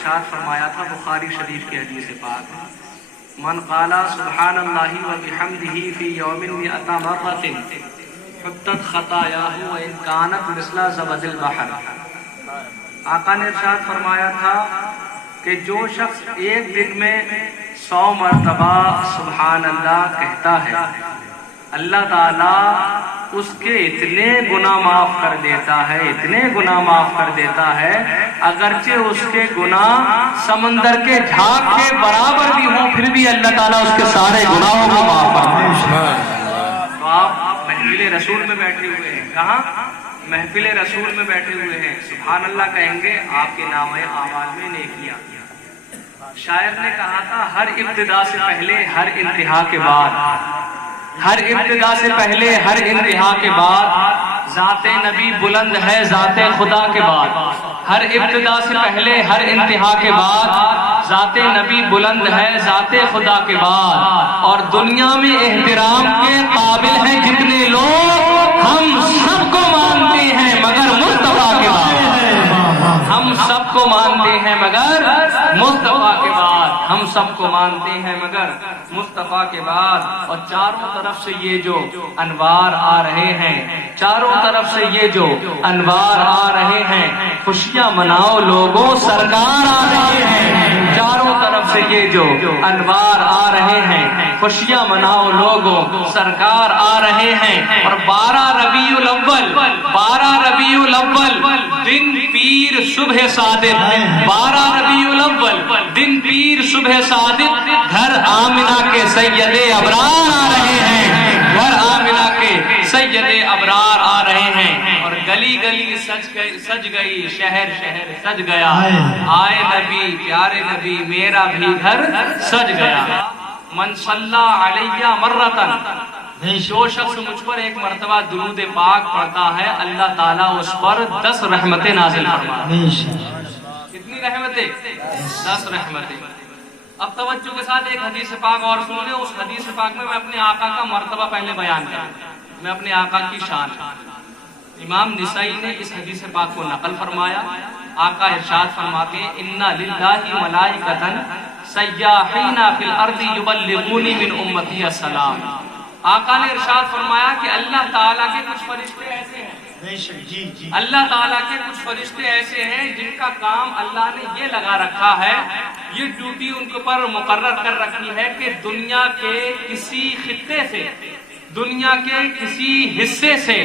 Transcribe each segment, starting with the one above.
ارشاد فرمایا تھا بخاری شریف کی حدیث پاک، من قال سبحان اللہ وبحمدہ فی یوم 100 مرۃ حطت خطایاہ وان کانت مثل زبد البحر۔ آقا نے ارشاد فرمایا تھا کہ جو شخص ایک دن میں 100 مرتبہ سبحان اللہ کہتا ہے، اللہ تعالیٰ اس کے اتنے گناہ معاف کر دیتا ہے، اتنے گناہ معاف کر دیتا ہے، اگرچہ اس کے گناہ سمندر کے جھاگ کے برابر بھی ہوں پھر بھی اللہ تعالیٰ اس کے سارے گناہوں کو معاف کرتا ہے۔ تو آپ محفل رسول میں بیٹھے ہوئے ہیں، کہاں؟ محفل رسول میں بیٹھے ہوئے ہیں، سبحان اللہ کہیں گے، آپ کے نامہ اعمال میں نیکیاں۔ شاعر نے کہا تھا ہر ابتدا سے پہلے ہر انتہا کے بعد، ہر ابتدا سے پہلے ہر انتہا کے بعد ذات نبی بلند ہے ذات خدا کے بعد، ہر ابتدا سے پہلے ہر انتہا کے بعد ذات نبی بلند ہے ذات خدا کے بعد، اور دنیا میں احترام کے قابل ہیں جتنے لوگ ہم سب کو مانتے ہیں مگر مصطفیٰ کے بعد، ہم سب کو مانتے ہیں مگر مصطفیٰ کے بعد، ہم سب کو مانتے ہیں مگر مصطفیٰ کے بعد۔ اور چاروں طرف سے یہ جو انوار آ رہے ہیں، چاروں طرف سے یہ جو انوار آ رہے ہیں، خوشیاں مناؤ لوگوں سرکار آ رہے ہیں، چاروں طرف سے یہ جو انوار آ رہے ہیں، خوشیاں مناؤ لوگوں سرکار آ رہے ہیں۔ اور 12 ربیع الاول، 12 ربیع الاول دن پیر صبح صادق، 12 ربیع الاول دن پیر صبح صادق، گھر آمنہ کے سید ابرار آ رہے ہیں، گھر آمنہ کے سید ابرار آ رہے ہیں، اور گلی گلی سج گئی، شہر شہر سج گیا، آئے نبی پیارے نبی میرا بھی گھر سج گیا۔ من صلی علیہ مرتن، جو شخص مجھ پر ایک مرتبہ درود پاک پڑھتا ہے اللہ تعالیٰ اس پر 10 رحمتیں نازل فرماتا ہے۔ کتنی رحمتیں؟ 10 رحمتیں۔ اب توجہ کے ساتھ ایک حدیث پاک اور سن لیں، اس حدیث پاک میں اپنے آقا کا مرتبہ پہلے بیان کروں، میں اپنے آقا کی شان۔ امام نسائی نے اس حدیث پاک کو نقل فرمایا، آقا ارشاد فرماتے ہیں اِنَّ لِلَّهِ مَلَائِكَةً سَيَّاحِينَ فِي الْأَرْضِ يُبَلِّغُونِ مِنْ أُمَّتِي السَّلَامَ۔ آقا نے ارشاد فرمایا کہ اللہ تعالیٰ کے کچھ فرشتے ایسے ہیں، اللہ تعالیٰ کے کچھ فرشتے ایسے ہیں جن کا کام اللہ نے یہ لگا رکھا ہے، یہ ڈیوٹی ان کے پر مقرر کر رکھی ہے کہ دنیا کے کسی خطے سے، دنیا کے کسی حصے سے،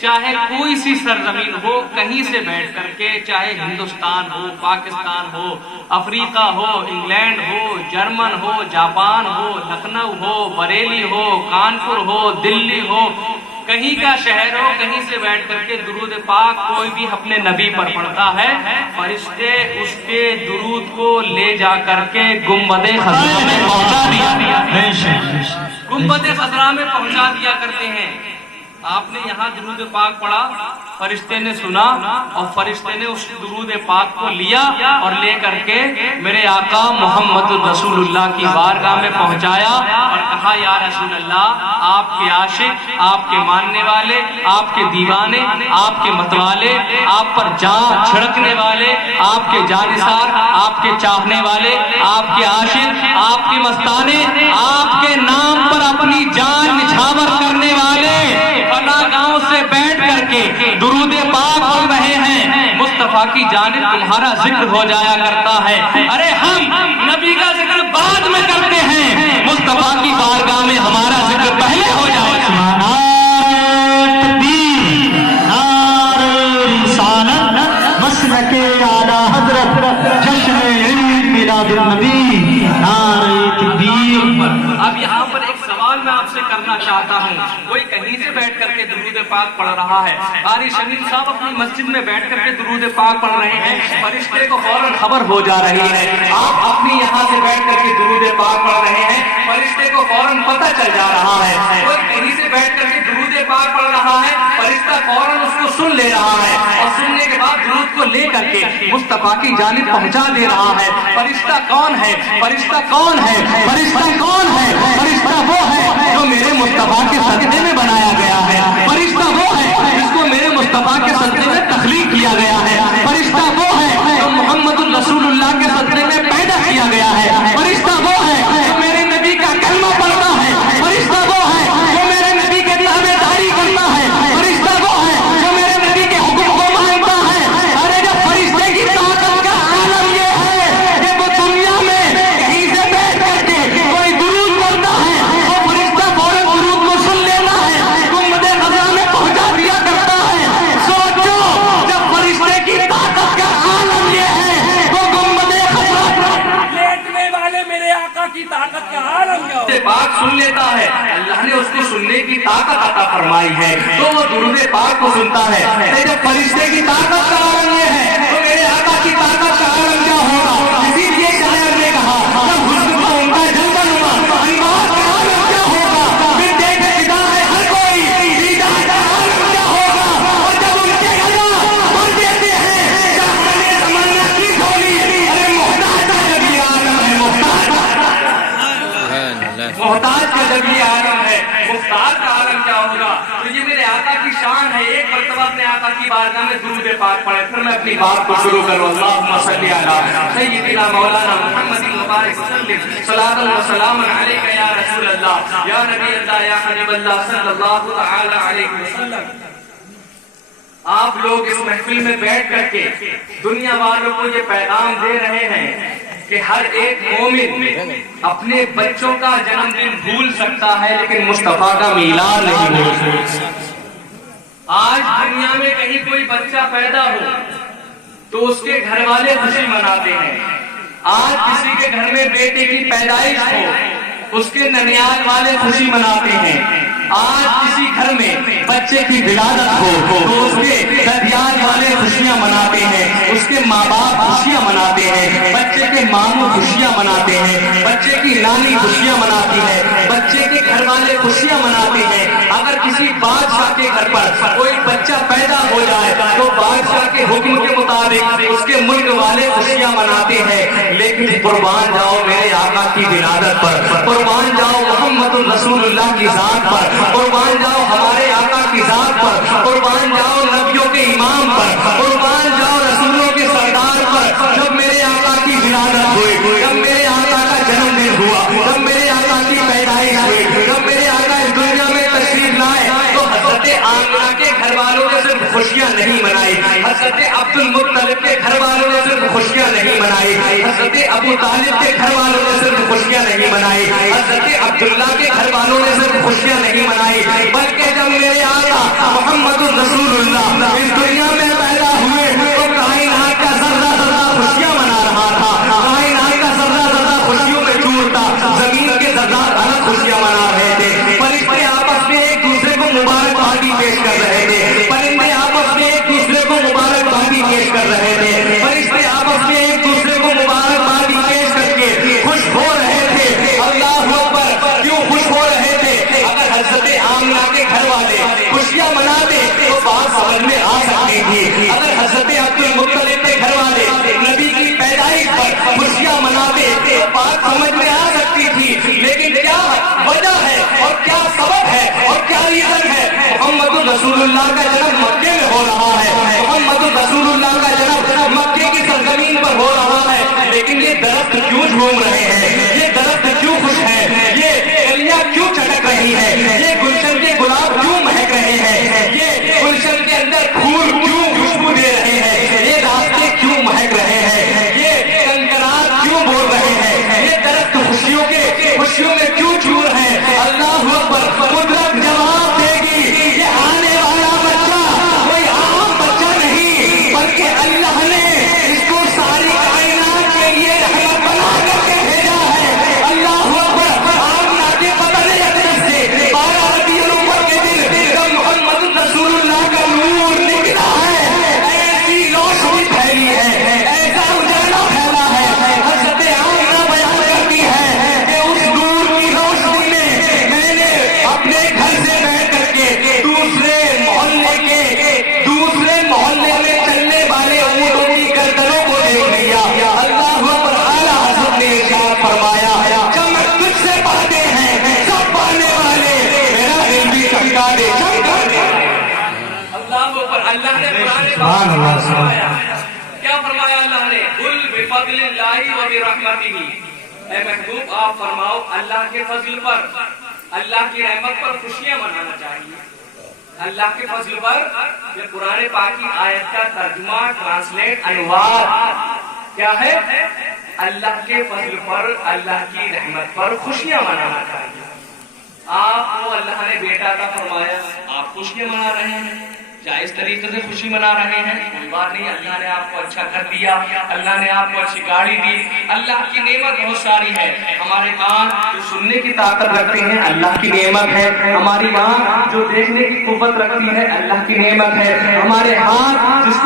چاہے کوئی سی سرزمین ہو، کہیں سے بیٹھ کر کے، چاہے ہندوستان ہو، پاکستان ہو، افریقہ ہو، انگلینڈ ہو، جرمن ہو، جاپان ہو، لکھنؤ ہو، بریلی ہو، کانپور ہو، دلی ہو، کہیں کا شہر ہو، کہیں سے بیٹھ کر کے درود پاک کوئی بھی اپنے نبی پر پڑھتا ہے، فرشتے اس کے درود کو لے جا کر کے گنبد خضرا میں پہنچا دیا، گنبد خضرا میں پہنچا دیا کرتے ہیں۔ آپ نے یہاں درود پاک پڑھا، فرشتے نے سنا اور فرشتے نے اس درود پاک کو لیا اور لے کر کے میرے آقا محمد رسول اللہ کی بارگاہ میں پہنچایا اور کہا یا رسول اللہ، آپ کے عاشق، آپ کے ماننے والے، آپ کے دیوانے، آپ کے متوالے، آپ پر جان چھڑکنے والے، آپ کے جانثار، آپ کے چاہنے والے، آپ کے عاشق، آپ کے مستانے، آپ کے نام پر اپنی جان نچھاور کرنے والے فلاں گاؤں سے بیٹھ کر کے درود پاک پڑھ رہے ہیں، مصطفیٰ کی جانب تمہارا ذکر ہو جایا کرتا ہے۔ ارے ہم نبی کا ذکر بعد میں کرتے ہیں، مصطفیٰ کی بارگاہ میں ہمارا ذکر پہلے ہو جائے۔ مسلک اعلی حضرت جشن عید میلاد النبی، نعرہ تکبیر۔ اب یہاں پر ایک سوال میں آپ سے کرنا چاہتا ہوں، کوئی کہیں سے بیٹھ کر کے درود پاک پڑھ رہا ہے، قاری شمیم صاحب اپنی مسجد میں بیٹھ کر کے درود پاک پڑھ رہے ہیں، فرشتے کو فوراً خبر ہو جا رہی ہے، آپ اپنی یہاں سے بیٹھ کر کے درود پاک پڑھ رہے ہیں، فرشتے کو فوراً پتہ چل جا رہا ہے، کوئی کہیں سے بیٹھ کر کے درود پاک پڑھ رہا ہے، فرشتہ فوراً اس کو سن لے رہا ہے اور سننے کے بعد درود کو لے کر کے مصطفیٰ کی جانب پہنچا دے رہا ہے۔ فرشتہ کون ہے؟ فرشتہ کون ہے؟ فرشتہ کون ہے؟ فرشتہ وہ ہے جو میرے مصطفیٰ کے صدقے میں بنایا گیا ہے، فرشتہ وہ ہے جس کو میرے مصطفیٰ کے صدقے میں تخلیق کیا گیا ہے، فرشتہ وہ ہے جو محمد الرسول اللہ کے پاک سن لیتا ہے، اللہ نے اس کو سننے کی طاقت عطا فرمائی ہے تو وہ درود پاک کو سنتا ہے۔ تو جب فرشتے کی طاقت کا عالم یہ ہے تو میرے آقا کی طاقت کا عالم کیا ہوگا؟ اسی لیے شاعر نے کہا جب حسن کو ان کا جلوہ نما انوار کا عالم کیا ہوگا، پھر دیکھے فدا ہے ہر کوئی دیدار کا عالم کیا ہوگا، اور جب ان کے گلا بھر دیتے ہیں چاہنے تمنا کی جھولی، ارے محتاج کا جب یہ عالم ہے، محتاج کا جب یہ عالم ہے، محتاج کا عالم کیا ہوگا؟ تو یہ میرے آقا کی شان ہے۔ ایک مرتبہ اپنے آقا کی بارگاہ میں درود پاک پڑھے، پھر میں اپنی بات کو شروع کروں۔ اللہم صلی علی سیدنا مولانا محمد مبارک وسلم صلاۃ و سلام علیک یا رسول اللہ یا نبی اللہ یا حبیب اللہ صلی اللہ تعالی علیہ وسلم۔ آپ لوگ اس محفل میں بیٹھ کر کے دنیا والوں کو یہ پیغام دے رہے ہیں کہ ہر ایک مومن اپنے بچوں کا جنم دن بھول سکتا ہے لیکن مصطفیٰ کا میلاد نہیں بھول سکتا۔ آج دنیا میں کہیں کوئی بچہ پیدا ہو تو اس کے گھر والے خوشی مناتے ہیں۔ آج کسی کے گھر میں بیٹے کی پیدائش ہو اس کے ننیال والے خوشی مناتے ہیں۔ آج کسی گھر میں بچے کی ولادت ہو تو اس کے دادیال والے خوشیاں مناتے ہیں، اس کے ماں باپ خوشیاں مناتے ہیں، بچے کے ماموں خوشیاں مناتے ہیں، بچے کی نانی خوشیاں مناتی ہے، بچے کے گھر والے خوشیاں مناتے ہیں۔ اگر کسی بادشاہ کے گھر پر کوئی بچہ پیدا ہو جائے تو بادشاہ کے حکم کے مطابق اس کے ملک والے خوشیاں مناتے ہیں، لیکن قربان جاؤ میرے آقا کی ولادت پر، قربان جاؤ محمد رسول اللہ کی ذات پر، قربان جاؤ ہمارے آقا کی ذات پر، قربان جاؤ نبیوں کے امام پر، قربان جاؤ رسولوں کے سردار پر۔ جب میرے آقا کی ولادت ہوئی، جب میرے آقا کا جنم دن ہوا، جب میرے آقا کی پیدائش ہوئی، جب میرے آقا اس دنیا میں تشریف لائے تو حضرت آمنہ کے گھر والوں نے صرف خوشیاں نہیں منائی، حضرت عبد المطلب کے گھر والوں نے صرف خوشیاں نہیں منائی، حضرت ابو طالب کے گھر والوں نے صرف خوشیاں نہیں منائی، حضرت عبداللہ کے گھر والوں نے صرف خوشیاں نہیں منائی، بلکہ جب میرے آقا محمد رسول اللہ اس دنیا میں پیدا ہوئے تو کائنات کا ذرہ ذرہ خوشیاں منا رہا تھا، کائنات کا ذرہ ذرہ خوشیوں میں ڈوب تھا، زمین کے ذرات الگ خوشیاں منا رہے تھے، فرشتے آپس میں ایک دوسرے کو مبارکبادی پیش کر رہے تھے، پرندے آپس میں ایک دوسرے کو مبارکبادی پیش کر رہے تھے، فرشتے آپس میں ایک دوسرے کو مبارکبادی پیش کر کے خوش ہو رہے تھے۔ اللہ اکبر، کیوں خوش ہو رہے تھے؟ اگر حضرت آمنہ کے گھر والے خوشیاں مناتے تو بات سمجھ میں آ سکتی تھی، اگر حضرت عبد المطلب کے گھر والے نبی کی پیدائش پر خوشیاں مناتے تو بات سمجھ میں آ سکتی تھی، لیکن کیا وجہ ہے اور کیا سبب ہے اور کیا ریزن ہے؟ محمد رسول اللہ کا جنم مکے میں ہو رہا ہے، محمد رسول اللہ کا جنم مکے کی سرزمین پر ہو رہا ہے، لیکن یہ درخت کیوں جھوم رہے ہیں، یہ درخت کیوں خوش ہے، یہ کلیاں کیوں چٹک رہی ہے، یہ گلشن کے گلاب کیوں مہک رہے ہیں، یہ گلشن کے اندر پھول کیوں خوشبو دے رہے ہیں، یہ راستے کیوں مہک رہے ہیں، یہ کنکرات کیوں بول رہے ہیں، یہ درخت خوشیوں میں کیوں چور ہے؟ اللہ اکبر، قدرت جواب دے گی، یہ آنے والا بچہ کوئی عام بچہ نہیں بلکہ اللہ نے اس کو ساری کائنات کے لیے رحمت بنا کر کے بھیجا ہے۔ اللہ اکبر، آمنہ کے بدن اقدس سے 12 ربیع الاول کے دن جب محمد رسول اللہ کا نور نکلا ہے، ایسی روشنی پھیلی ہے، ایسا اجالا پھیلا ہے، حضرت آمنہ بیان کرتی ہے کہ اس نور کی روشنی میں میں نے اپنے گھر سے بیٹھ کر کے دوسرے محلے میں چلنے والے اونٹوں کی گردنوں کو دیکھ لیا۔ اللہ اکبر، اعلیٰ حضرت نے ارشاد فرمایا چمک تجھ سے پاتے ہیں سب پانے والے، میرا دل بھی چمکا دے، چمکا دے۔ اللہ اکبر، اللہ نے قرآن پاک میں فرمایا، کیا فرمایا اللہ نے؟ قل بفضل اللہ وبرحمتہ، اے محبوب آپ فرماؤ اللہ کے فضل پر، اللہ کی رحمت پر خوشیاں منانا چاہیے۔ اللہ کے فضل پر، یہ قرآن پاک کی آیت کا ترجمہ، ٹرانسلیٹ، انوار کیا ہے؟ اللہ کے فضل پر، اللہ کی رحمت پر خوشیاں منانا چاہیے۔ آپ کو اللہ نے بیٹا عطا فرمایا، آپ خوشیاں منا رہے ہیں، جائز طریقے سے خوشی منا رہے ہیں، کوئی بات نہیں، اللہ نے آپ کو اچھا گھر دیا، اللہ نے آپ کو اچھی گاڑی دی، اللہ کی نعمت بہت ساری ہے۔ ہمارے کان جو سننے کی طاقت رکھتے ہیں اللہ کی نعمت ہے، ہماری آنکھ جو دیکھنے کی قوت رکھتی ہے اللہ کی نعمت ہے، ہمارے ہاتھ جس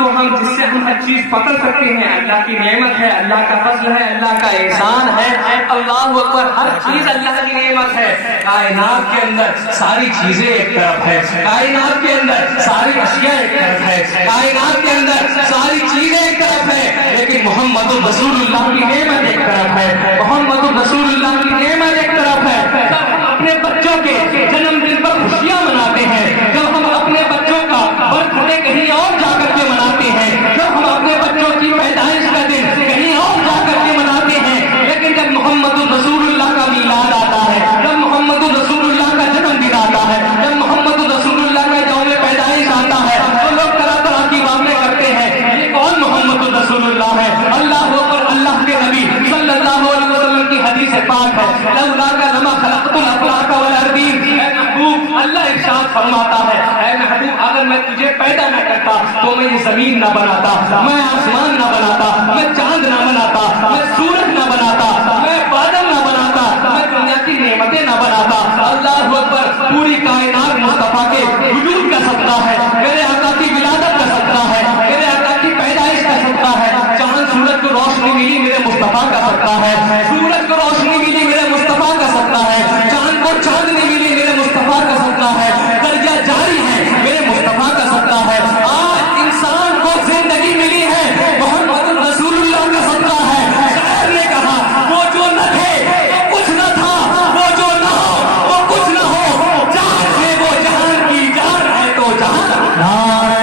سے ہم ہر چیز پکڑ سکتے ہیں اللہ کی نعمت ہے، اللہ کا فضل ہے، اللہ کا احسان ہے، اللہ اکبر، ہر چیز اللہ کی نعمت ہے۔ کائنات کے اندر ساری چیزیں ایک طرف ہے، کائنات کے اندر ساری اشیاء ایک طرف ہے، کائنات کے اندر ساری چیزیں ایک طرف ہے، لیکن محمد رسول اللہ کی نعمت ایک طرف ہے، محمد رسول اللہ کی نعمت ایک طرف ہے۔ جب ہم اپنے بچوں کے جنم دن پر خوشیاں مناتے ہیں، جب ہم اپنے بچوں کا برتھ ڈے کہیں اور جا کر کے مناتے ہیں، جب ہم اپنے بچوں کی پیدائش کا دن کہیں اور جا کر کے مناتے ہیں، لیکن جب محمد رسول اللہ کا میلاد آتا ہے، جب محمد رسول اللہ کا جنم دن آتا ہے، جب محمد رسول اللہ کا یوم پیدائش آتا ہے، تو لوگ طرح طرح کی باتیں کرتے ہیں، یہ کون محمد رسول اللہ ہے؟ اللہ اکبر، اللہ کے نبی صلی اللہ علیہ وسلم کی حدیث پاک ہے، لولاک لما خلقت الافلاک والارضین، اے محبوب اللہ ارشاد فرماتا ہے، اے محبوب اگر میں تجھے پیدا نہ کرتا تو میں یہ زمین نہ بناتا، میں آسمان نہ بناتا، میں چاند نہ بناتا، میں سورج نہ بناتا، میں بادل نہ بناتا، میں دنیا کی نعمتیں نہ بناتا۔ اللہ اکبر، پوری کائنات مصطفیٰ کے وجود کا صدقہ ہے، میرے آقا کی ولادت کا صدقہ ہے، میرے آقا کی پیدائش کا صدقہ ہے۔ چاند سورج کو روشنی ملی میرے مصطفیٰ کا صدقہ ہے، سورج کو روشنی ملی میرے مصطفیٰ کا صدقہ ہے، چاند کو چاندنی ملی میرے مصطفیٰ کا صدقہ ہے، درجہ جاری ہے میرے مصطفیٰ کا صدقہ ہے۔ آج انسان کو زندگی ملی ہے محمد رسول اللہ کا صدقہ ہے۔ شاعر نے کہا وہ جو نہ تھے وہ کچھ نہ تھا، وہ جو نہ ہو وہ کچھ نہ ہو، جان ہے وہ جہان کی، جان ہے تو جہان۔ نعرہ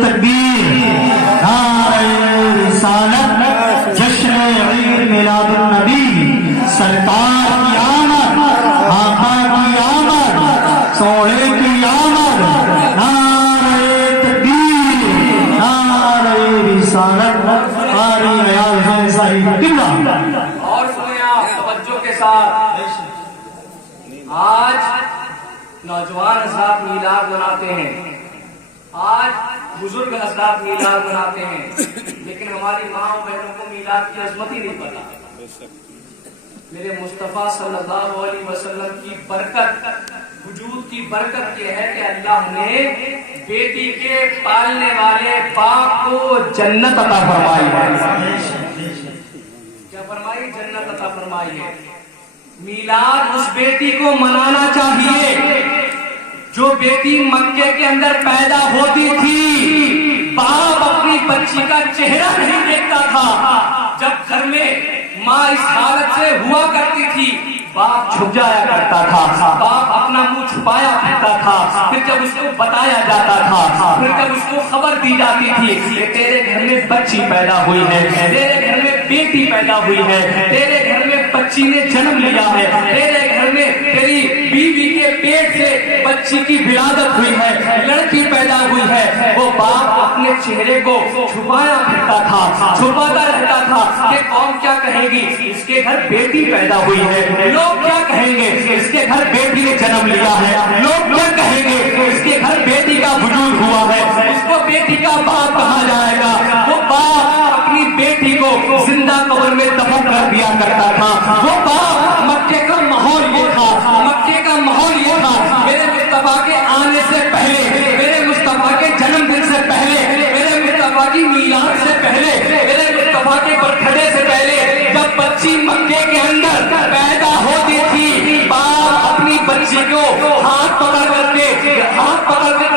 تکبیر، نعرہ رسالت، جشن عید میلاد النبی، سرکار کی آمد، آقا کی آمد، سوڑے کی آمد، نعرہ تکبیر، نعرہ رسالت، قاری عیاض حسین صاحب قبلہ۔ اور سنیں آپ توجہ کے ساتھ، آج نوجوان حضرات میلاد مناتے ہیں، آج بزرگ حضرات میلاد مناتے ہیں، لیکن ہماری ماں و بہنوں کو میلاد کی عظمت ہی نہیں پتا۔ میرے مصطفیٰ صلی اللہ علیہ وسلم کی برکت، وجود کی برکت یہ ہے کہ اللہ نے بیٹی کے پالنے والے باپ کو جنت عطا فرمائی ہے۔ کیا فرمائی؟ جنت عطا فرمائی ہے۔ میلاد اس بیٹی کو منانا چاہیے جو بیٹی مکے کے اندر پیدا ہوتی تھی، باپ اپنی بچی کا چہرہ نہیں دیکھتا تھا، جب گھر میں ماں اس حالت سے ہوا کرتی تھی باپ چھپ جایا کرتا تھا، باپ اپنا منہ چھپایا پھرتا تھا، پھر جب اس کو بتایا جاتا تھا، پھر جب اس کو خبر دی جاتی تھی کہ تیرے گھر میں بچی پیدا ہوئی ہے، تیرے گھر میں بیٹی پیدا ہوئی ہے، تیرے گھر میں بچی نے جنم لیا ہے، تیرے گھر میں تیری بیوی کے پیٹ سے بچی کی ولادت ہوئی ہے، لڑکی پیدا ہوئی ہے، وہ باپ اپنے چہرے کو چھپایا پھرتا تھا، چھپاتا رہتا تھا کہ قوم کیا کہے گی، اس کے گھر بیٹی پیدا ہوئی ہے، لوگ کیا کہیں گے، اس کے گھر بیٹی نے جنم لیا ہے، لوگ کیا کہیں گے، اس کے گھر بیٹی کا وجود ہوا ہے، اس کو بیٹی کا باپ کہا جائے گا۔ وہ باپ اپنی بیٹی کو زندہ قبر میں دفن کر دیا کرتا تھا۔ وہ باپ، مکے کا ماحول یہ تھا، مکے کا ماحول یہ تھا، میرے مصطفیٰ کے آنے سے پہلے، میرے مصطفیٰ کے جنم دن سے پہلے، میرے مصطفیٰ کی میلاد سے پہلے، میرے مصطفیٰ کے برتھ ڈے سے پہلے، جب بچی مکے کے اندر پیدا ہوتی تھی، باپ اپنی بچی کو ہاتھ پکڑ کر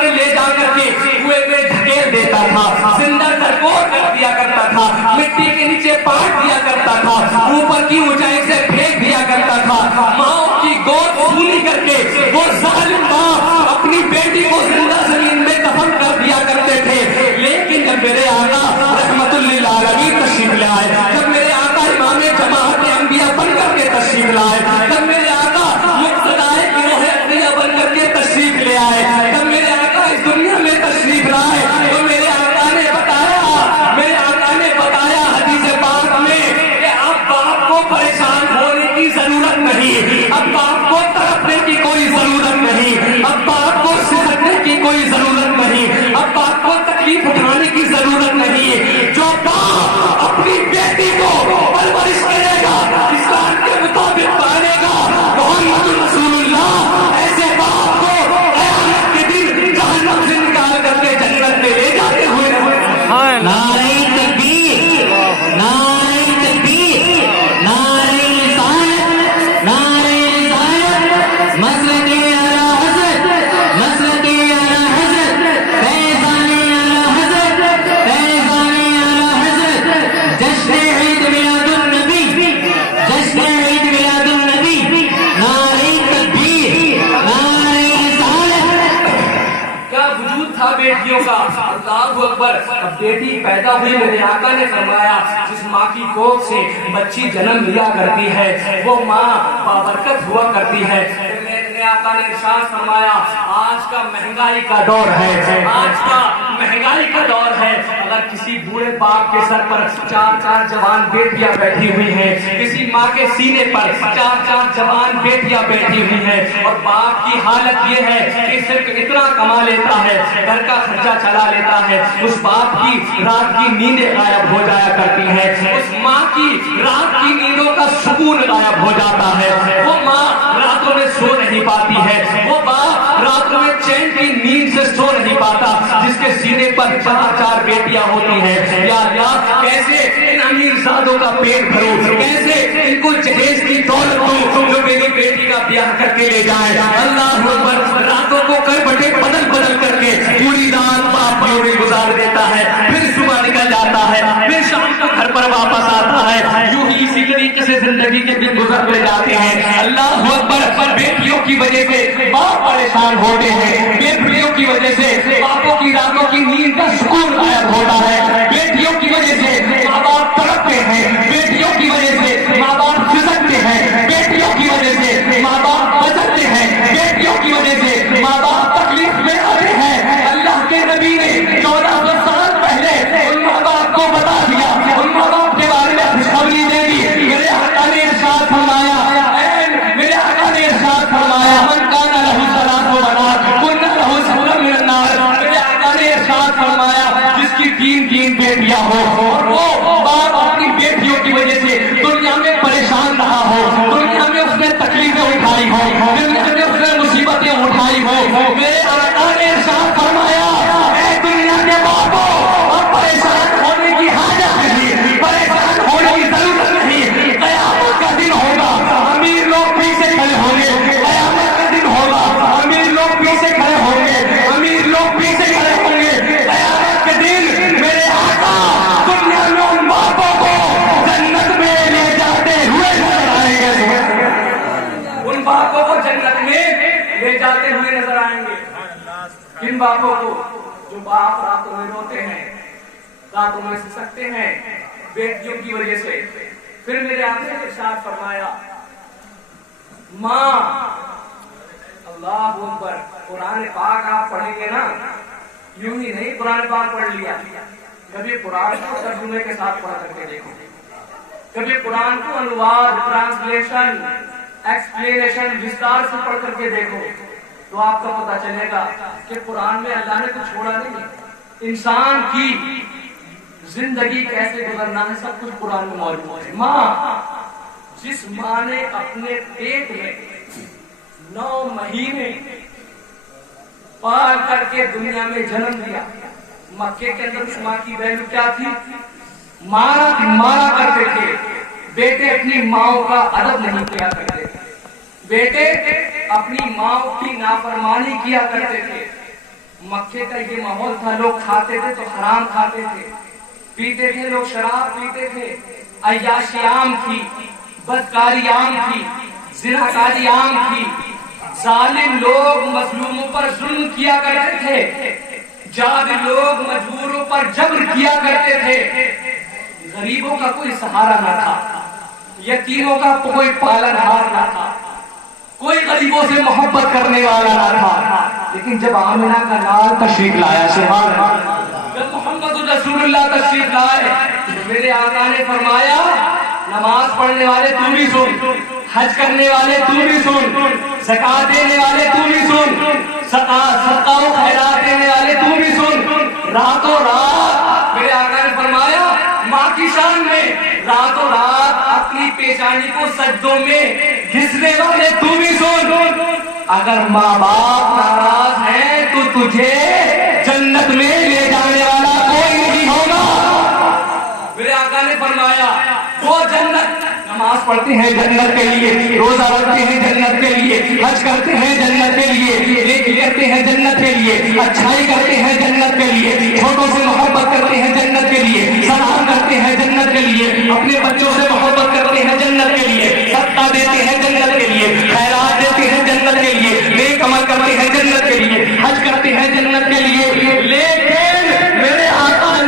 کے لے جا کر کے کنویں میں ڈھکیل دیتا تھا، زندہ درگور کر دیا کرتا تھا، مٹی کے نیچے پاٹ دیا کرتا تھا، اوپر کی اونچائی سے پھینک دیا کرتا تھا، ماں کی گود سونی کر کے وہ ظالم باپ اپنی بیٹی کو زندہ زمین میں دفن کر دیا کرتے تھے۔ لیکن جب میرے آقا رحمت للعالمین تشریف لائے، جب میرے آقا امام جماعت انبیاء بن کر کے تشریف لائے، جب میرے آقا مقتدائے گروہ انبیاء بن کر کے تشریف لے آئے، جب میرے آقا اس دنیا میں تشریف لائے، تو میرے آقا نے بتایا حدیث پاک میں کہ اب باپ کو پریشان ہونے کی ضرورت نہیں، اب باپ کو تڑپنے کی کوئی ضرورت نہیں، اب باپ کو سکھنے کی کوئی ضرورت نہیں، بیٹیوں کا، اللہ اکبر. اب بیٹی پیدا ہوئی، میرے آقا نے فرمایا جس ماں کی کوکھ سے بچی جنم لیا کرتی ہے وہ ماں بابرکت ہوا کرتی ہے. میرے آقا نے ارشاد فرمایا آج کا مہنگائی کا دور ہے، آج کا مہنگائی کا دور ہے. اگر کسی بوڑھے باپ کے سر پر 4 جوان بیٹیاں بیٹھی ہوئی ہیں، کسی ماں کے سینے پر 4 جوان بیٹیاں بیٹھی ہوئی ہیں، اور باپ کی حالت یہ ہے کہ صرف اتنا کما لیتا ہے، گھر کا خرچہ چلا لیتا ہے، اس باپ کی رات کی نیندیں غائب ہو جایا کرتی ہیں، اس ماں کی رات کی نیندوں کا سکون غائب ہو جاتا ہے. وہ ماں راتوں میں سو نہیں پاتی ہے، وہ باپ راتوں میں چین کی نیند سے سو نہیں پاتا جس کے سینے پر 4 بیٹیاں ہوتی ہیں. یا اللہ کیسے ان امیر زادوں کا پیٹ بھروں، کیسے ان کو جہیز کی دولت دوں جو میری بیٹی کا بیاہ کر کے لے جائے. اللہ اکبر. راتوں کو کربٹیں بدل بدل کر کے پوری رات باپ میں گزار دیتا ہے، پھر صبح نکل جاتا ہے، پھر شام کو گھر پر واپس آتا ہے. یوں ہی اسی طریقے سے زندگی کے دن گزرتے جاتے ہیں. اللہ اکبر. بیٹیوں کی وجہ سے باپ پریشان ہوتے ہیں، بیٹیوں کی وجہ سے باپوں کی راتوں کی نیند کا سکون غائب ہوتا ہے، بیٹیوں کی وجہ سے ماں باپ تڑپتے ہیں، بیٹیوں کی وجہ سے ماں باپ کھسکتے ہیں، بیٹیوں کی وجہ سے ماں باپ بچتے ہیں، بیٹیوں کی وجہ سے ماں باپ تکلیف میں آتے ہیں. اللہ کے نبی نے 1400 سال پہلے ان ماں باپ کو بتا دیا، ان ماں باپ کے بارے میں خوشخبری دے دی. میرے آقا نے ارشاد فرمایا، میرے آقا نے ارشاد فرمایا من کان لہ ثلاث بنات کن لہ سبع من النار. میرے آقا نے ارشاد فرمایا جس کی 3 بیٹیاں ہو اور وہ باپ اپنی بیٹیوں کی وجہ سے دنیا میں پریشان رہا ہو، دنیا میں اس نے تکلیفیں اٹھائی ہو، دنیا میں اس نے مصیبتیں اٹھائی ہو، میرے آقا نے ارشاد فرمایا اے دنیا کے باپو اب پریشان ہونے کی حاجت نہیں، پریشان ہونے کی ضرورت نہیں. قیامت کا دن ہوگا، امیر لوگ پیچھے کھڑے ہوں گے، قیامت کا دن ہوگا، امیر لوگ پیچھے کھڑے ہوں گے، امیر لوگ پیچھے کھڑے ہوں گے. قیامت کے دن میرے آقا دنیا میں ان باپوں کو جنت میں لے جاتے ہوئے نظر آئیں گے، ان باپوں کو جنت میں لے جاتے ہوئے نظر آئیں گے. کن باپوں کو؟ جو باپ راتوں میں روتے ہیں، راتوں میں سسکتے ہیں بیٹیوں کی وجہ سے. پھر میرے آقا نے ارشاد فرمایا ماں. اللہ اکبر. قرآن پاک آپ پڑھیں گے نا، یوں ہی نہیں قرآن پاک پڑھ لیا، کبھی قرآن کو ترجمے کے ساتھ پڑھ کر کے دیکھو، کبھی قرآن کو انواد، ٹرانسلیشن، ایکسپلینیشن وستار سے پڑھ کر کے دیکھو تو آپ کو پتہ چلے گا کہ قرآن میں اللہ نے کچھ چھوڑا نہیں. انسان کی زندگی کیسے گزرنا ہے سب کچھ قرآن میں موجود ہے. ماں، جس ماں نے اپنے پیٹ میں 9 مہینے پال کر کے دنیا میں جنم دیا. مکے کے اندر اس ماں کی ویلیو کیا تھی؟ مارا کرتے تھے. بیٹے اپنی ماں کا ادب نہیں کیا کرتے تھے، بیٹے اپنی ماں کی نافرمانی کیا کرتے تھے. مکے کا یہ ماحول تھا، لوگ کھاتے تھے تو حرام کھاتے تھے، پیتے تھے لوگ شراب پیتے تھے، عیاشی عام تھی، بدکاری عام تھی، زناکاری عام تھی. ظالم لوگ مظلوموں پر ظلم کیا کرتے تھے، جابر لوگ مجبوروں پر جبر کیا کرتے تھے. غریبوں کا کوئی سہارا نہ تھا، یتیموں کا کوئی پالنہار نہ تھا، کوئی غریبوں سے محبت کرنے والا نہ تھا. لیکن جب آمنہ کا لال تشریف لایا، سبحان اللہ، جب محمد رسول اللہ تشریف لائے، میرے آقا نے فرمایا نماز پڑھنے والے تو بھی سن، حج کرنے والے تو بھی سن، زکات دینے والے تو بھی سن، صدقہ و خیرات دینے والے تو بھی سن. راتوں رات میرے آقا نے فرمایا ماں کی شان میں راتوں رات اپنی پیشانی کو سجدوں میں گھسنے والے تو بھی سن. اگر ماں باپ ناراض ہیں تو تجھے جنت میں لے جانے والا کوئی نہیں ہوگا. میرے آقا نے فرمایا وہ جنت، نماز پڑھتے ہیں جنت کے لیے، روزہ رکھتے ہیں جنت کے لیے، حج کرتے ہیں جنت کے لیے، نیکی کرتے ہیں جنت کے لیے، اچھائی کرتے ہیں جنت کے لیے، چھوٹوں سے محبت کرتے ہیں جنت کے لیے، سلام کرتے ہیں جنت کے لیے، اپنے بچوں سے محبت کرتے ہیں جنت کے لیے.